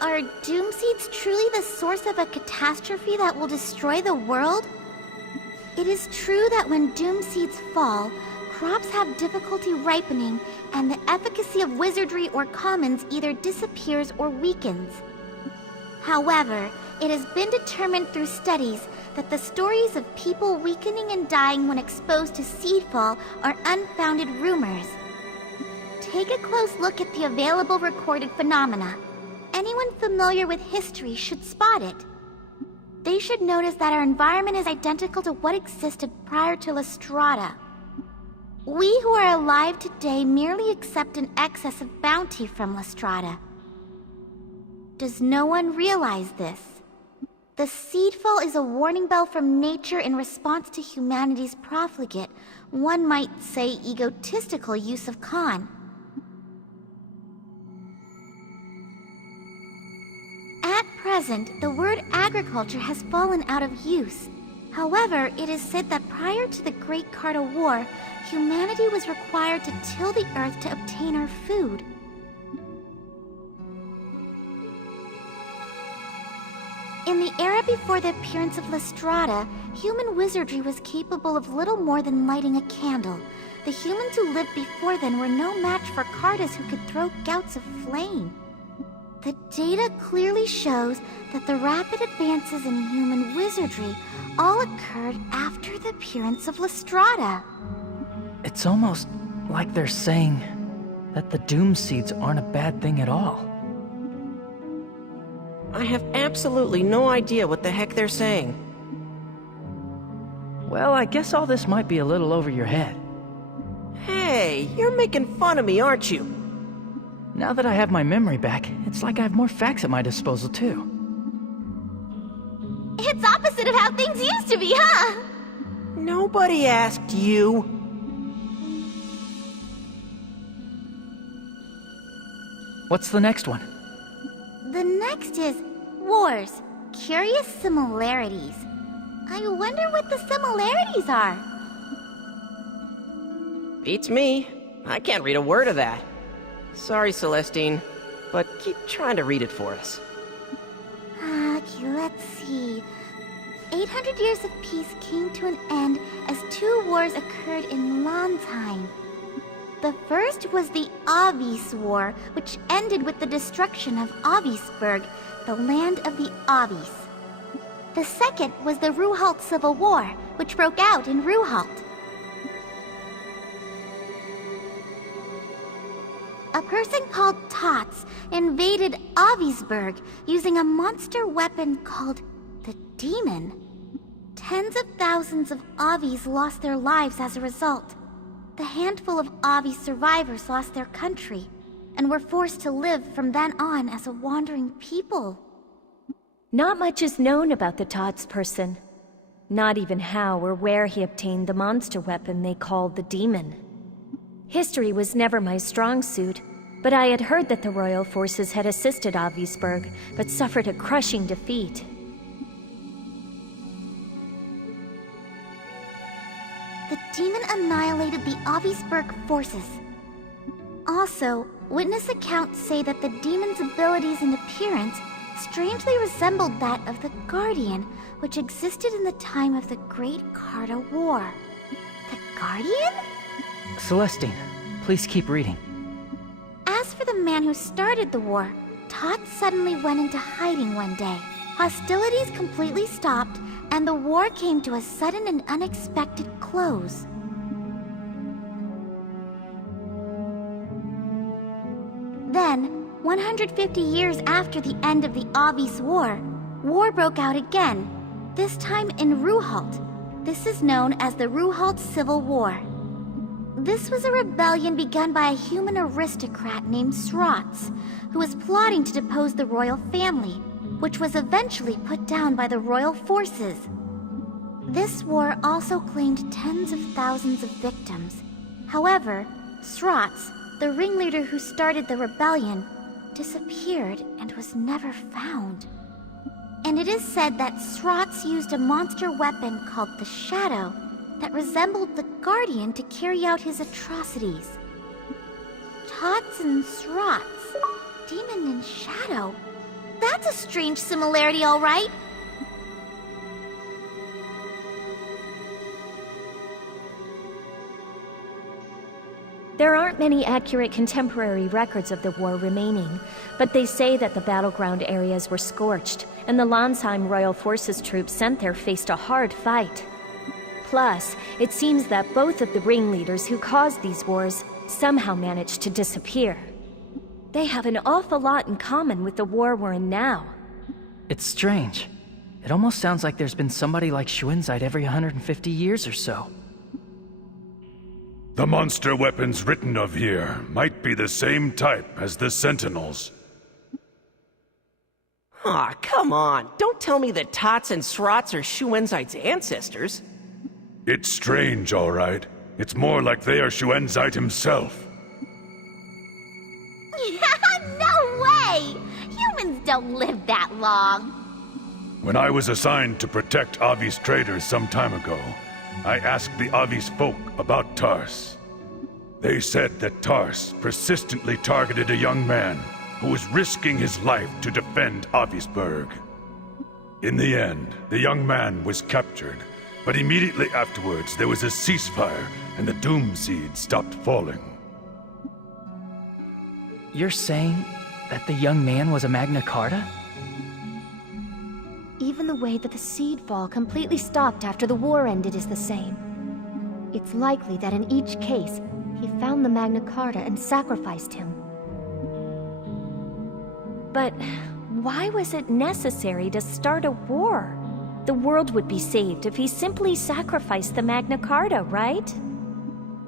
Are doom seeds truly the source of a catastrophe that will destroy the world? It is true that when doom seeds fall, crops have difficulty ripening, and the efficacy of wizardry or commons either disappears or weakens. However, it has been determined through studies that the stories of people weakening and dying when exposed to seedfall are unfounded rumors. Take a close look at the available recorded phenomena. Anyone familiar with history should spot it. They should notice that our environment is identical to what existed prior to Lestrada. We who are alive today merely accept an excess of bounty from Lestrada. Does no one realize this? The seedfall is a warning bell from nature in response to humanity's profligate, one might say egotistical use of Khan. At present, the word agriculture has fallen out of use. However, it is said that prior to the Great Carta War, humanity was required to till the earth to obtain our food. In the era before the appearance of Lestrada, human wizardry was capable of little more than lighting a candle. The humans who lived before then were no match for Cartas who could throw gouts of flame. The data clearly shows that the rapid advances in human wizardry all occurred after the appearance of Lestrada. It's almost like they're saying that the doom seeds aren't a bad thing at all. I have absolutely no idea what the heck they're saying. Well, I guess all this might be a little over your head. Hey, you're making fun of me, aren't you? Now that I have my memory back, it's like I have more facts at my disposal, too. It's opposite of how things used to be, huh? Nobody asked you. What's the next one? The next is wars. Curious similarities. I wonder what the similarities are. Beats me. I can't read a word of that. Sorry, Celestine, but keep trying to read it for us. Okay, let's see. 800 years of peace came to an end as two wars occurred in Lanzheim. The first was the Avis War, which ended with the destruction of Avisburg, the land of the Avis. The second was the Rzephillda Civil War, which broke out in Rzephillda. A person called Tots invaded Avisburg using a monster weapon called the Demon. Tens of thousands of Avis lost their lives as a result. The handful of Avis survivors lost their country and were forced to live from then on as a wandering people. Not much is known about the Tots person. Not even how or where he obtained the monster weapon they called the Demon. History was never my strong suit, but I had heard that the royal forces had assisted Avisburg, but suffered a crushing defeat. The Demon annihilated the Avisburg forces. Also, witness accounts say that the Demon's abilities and appearance strangely resembled that of the Guardian, which existed in the time of the Great Carta War. The Guardian? Celestine, please keep reading. As for the man who started the war, Tots suddenly went into hiding one day. Hostilities completely stopped, and the war came to a sudden and unexpected close. Then, 150 years after the end of the Avis War, war broke out again, this time in Rzephillda. This is known as the Rzephillda Civil War. This was a rebellion begun by a human aristocrat named Srots, who was plotting to depose the royal family, which was eventually put down by the royal forces. This war also claimed tens of thousands of victims. However, Srots, the ringleader who started the rebellion, disappeared and was never found. And it is said that Srots used a monster weapon called the Shadow that resembled the Guardian to carry out his atrocities. Tots and Srots, Demon and Shadow. That's a strange similarity, all right. There aren't many accurate contemporary records of the war remaining, but they say that the battleground areas were scorched, and the Lanzheim Royal Forces troops sent there faced a hard fight. Plus, it seems that both of the ringleaders who caused these wars somehow managed to disappear. They have an awful lot in common with the war we're in now. It's strange. It almost sounds like there's been somebody like Schuenzeit every 150 years or so. The monster weapons written of here might be the same type as the Sentinels. Aw, come on. Don't tell me that Tots and Srots are Schuenzeit's ancestors. It's strange, all right. It's more like they are Schuenzeit himself. No way! Humans don't live that long. When I was assigned to protect Avi's traders some time ago, I asked the Avi's folk about Tars. They said that Tars persistently targeted a young man who was risking his life to defend Avisburg. In the end, the young man was captured, but immediately afterwards there was a ceasefire and the doom seed stopped falling. You're saying that the young man was a Magna Carta? Even the way that the seed fall completely stopped after the war ended is the same. It's likely that in each case, he found the Magna Carta and sacrificed him. But why was it necessary to start a war? The world would be saved if he simply sacrificed the Magna Carta, right?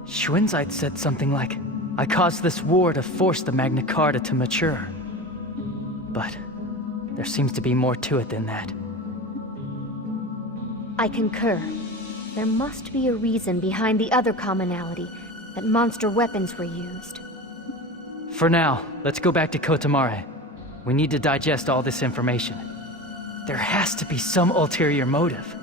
Schuenzeit said something like, I caused this war to force the Magna Carta to mature. But there seems to be more to it than that. I concur. There must be a reason behind the other commonality, that monster weapons were used. For now, let's go back to Kotamare. We need to digest all this information. There has to be some ulterior motive.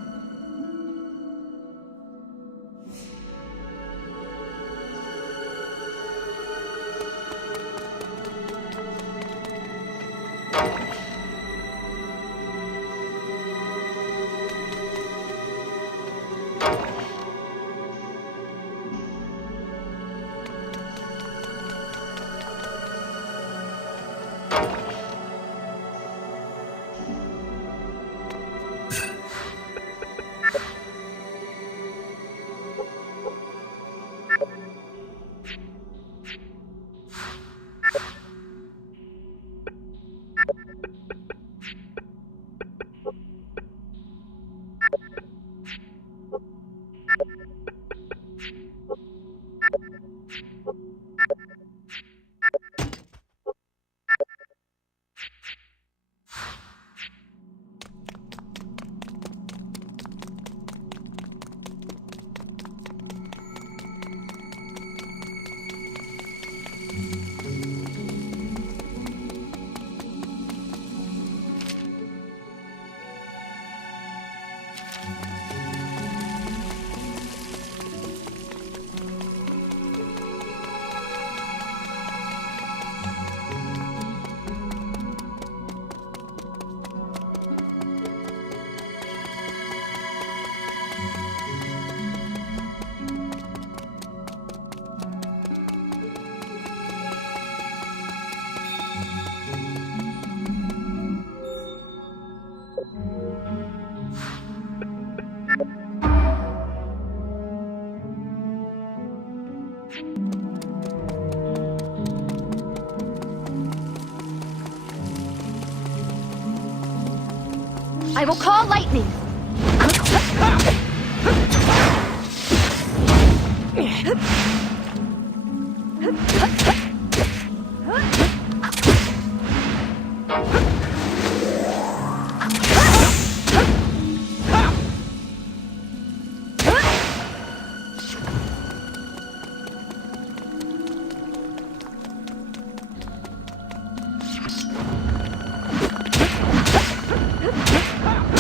I will call lightning!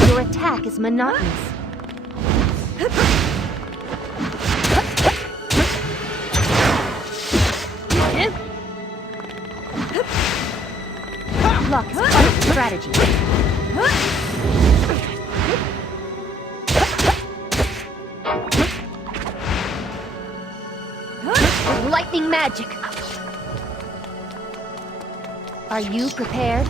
Your attack is monotonous. luck is part of the strategy. With lightning magic. Are you prepared?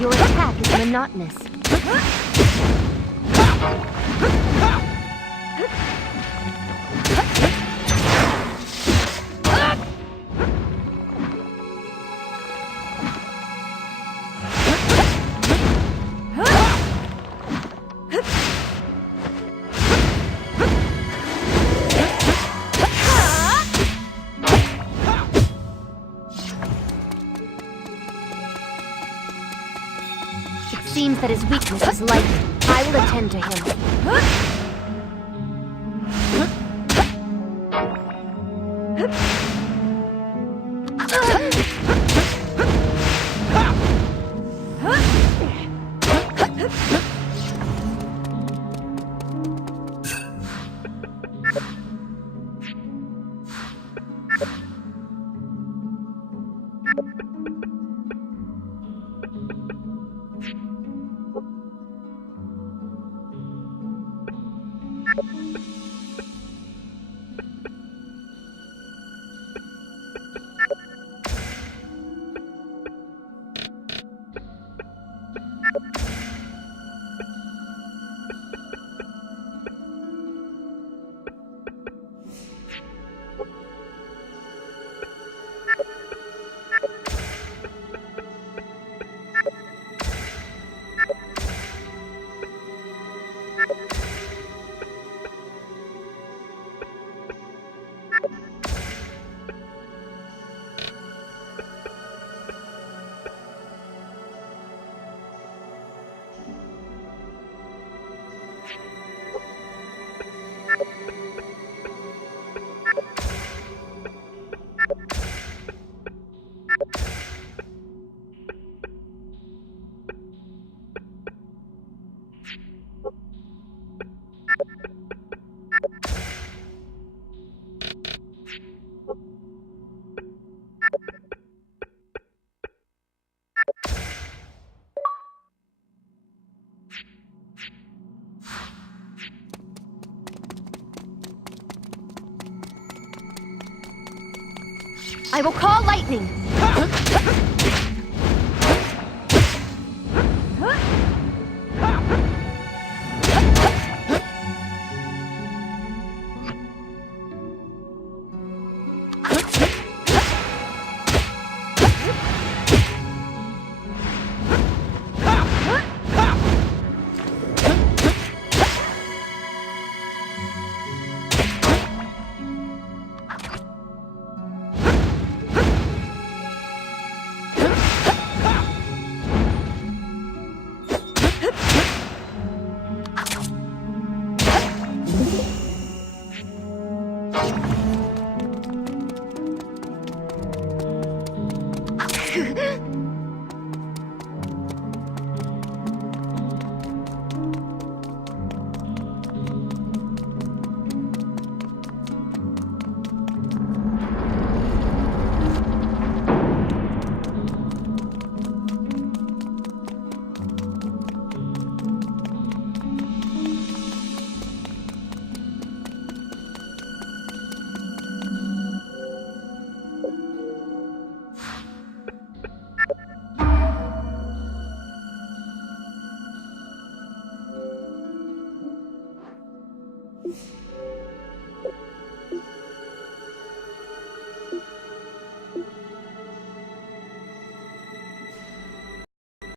Your attack is monotonous. Seems that his weakness is lightning. I will attend to him. I will call lightning!